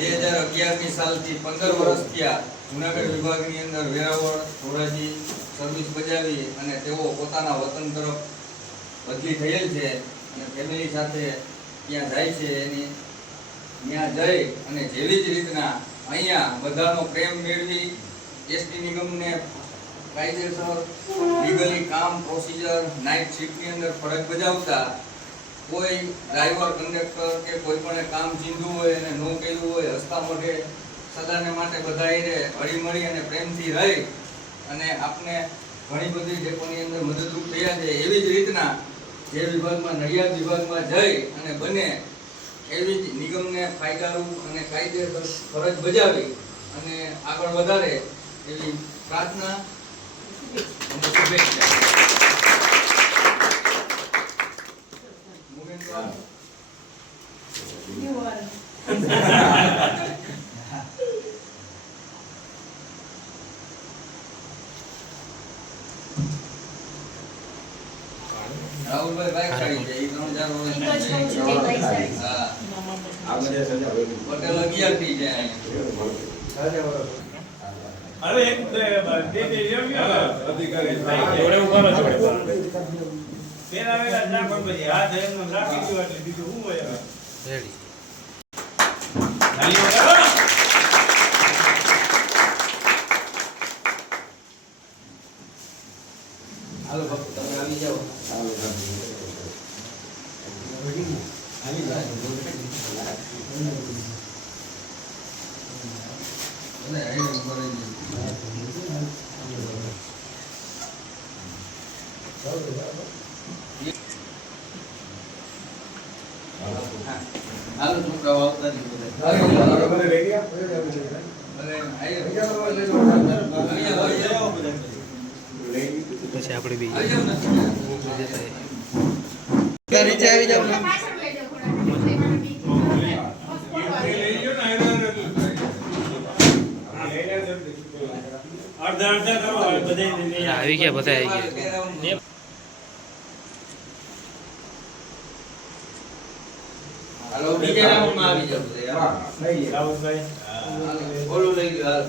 2011ની સાલથી 15 વર્ષ થયા જૂનાગઢ વિભાગની અંદર વેરાવળ ધોરાજી સર્વિસ બજાવી અને તેઓ પોતાના વતન તરફ બદલી થયેલ છે અને ફેમિલી સાથે ત્યાં જાય છે. એની ત્યાં જઈ અને જેવી જ રીતના અહીંયા બધાનો પ્રેમ મેળવી એસટી નિગમને કાયદેસર લીગલી કામ પ્રોસિજર નાઇટ શિફ્ટની અંદર ફરજ બજાવતા કોઈ ડ્રાઈવર કંડક્ટર કે કોઈ પણ કામ ચીંધું હોય અને ન કર્યું હોય હસતા મોઢે સદાને માટે બધાએ હળીમળી અને પ્રેમથી રહી અને આપને ઘણી બધી ડેપોની અંદર મદદરૂપ થયા છે. એવી જ રીતના જે વિભાગમાં નડિયાદ વિભાગમાં જઈ અને બને એવી જ નિગમને ફાયદારૂપ અને કાયદેસર ફરજ બજાવી અને આગળ વધારે એવી પ્રાર્થના અને શુભેચ્છા. રાહુલભાઈ બાઈક કાઢી છે. 3000 હા પટેલ 11 થી છે અરે એક અધિકારી જોડે ઉભા રહો જોડે તેના વેલા ના પણ પછી હાથ એમ રાખી દીધું એટલે બીજું હું હોય રેડી ચાલી વગર હાલો બાપુ તમે આવી જાઓ. હાલો આવી જાઓ. અને અહીં ઉપર હાલો છોકરાઓ આવતા નહીં બધા રેડી પછી આપણે બી નીચે આવી જાવ ને. આવી ગયા બધા આવી ગયા. હાલો બીજા રાઉન્ડમાં આવી જાવ બધા. રાઉતભાઈ ઓલું લઈ લો હાલ.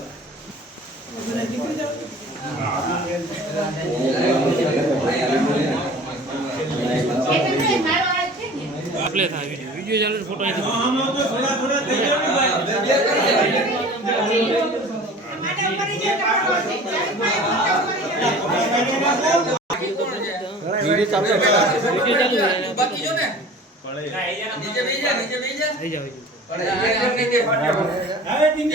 પ્લે થાય વિડિયો ચાલે ફોટો અહીં થોડા થોડા થઈ બાકી જો ને નીચે બેસી જા નીચે બેસી જા આવી જાવ નીચે ફાટ્યો હવે ટીમે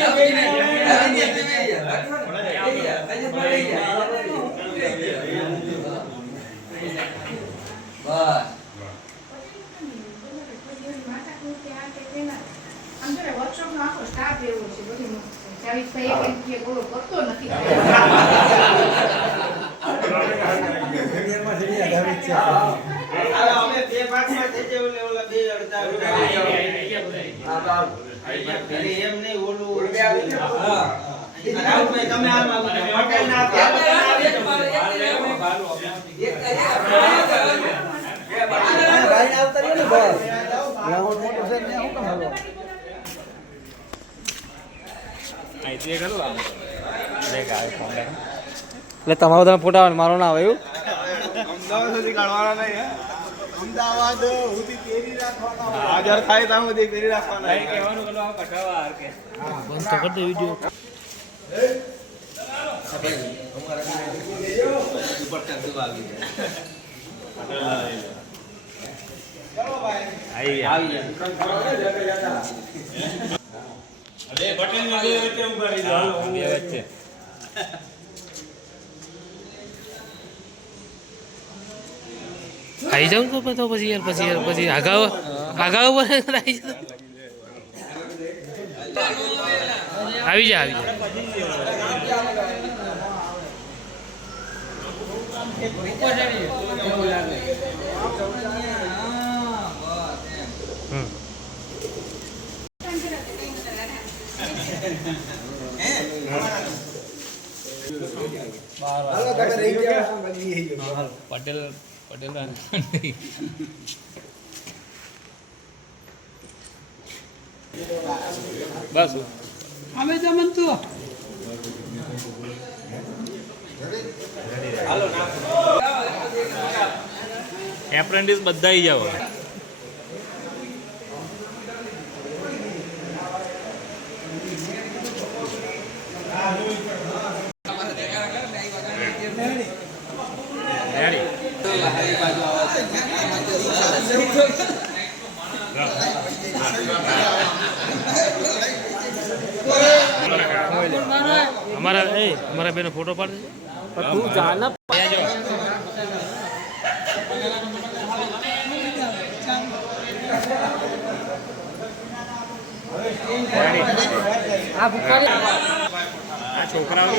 એટલે તમારો બધા ફોટા આવે મારો ના આવે એવું અમદાવાદ સુધી કાઢવાના નહીં અમદાવાદ સુધી પેરી રાખવાના હાજર થાય ત્યાં સુધી પેરી રાખવાના કઈ કહેવાનું પેલો આ કઢાવા આર કે બંધ તો કરી દે વિડિયો ઉપર તક આવી જાય આવી જાય. અરે બટન માં બે વચ્ચે ઉભા રહી જાઓ બે વચ્ચે આવી જાવ તો પછી પછી આગાવ આવી જા પટેલ બસ અમે જમન તો એપ્રેન્ટિસ બધા આવી જાવ અમારા બેનો ફોટો પાડે તું જાના છોકરાઓ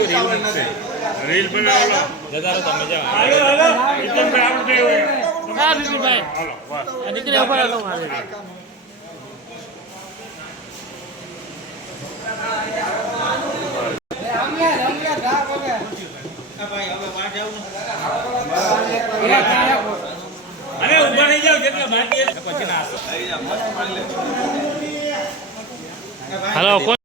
રીલ બનાવો જતા તમે નીકળે ઉપર હતો મારે અરે ઉભા થઈ જાવ જેટલા બાકી પછી ના હાલો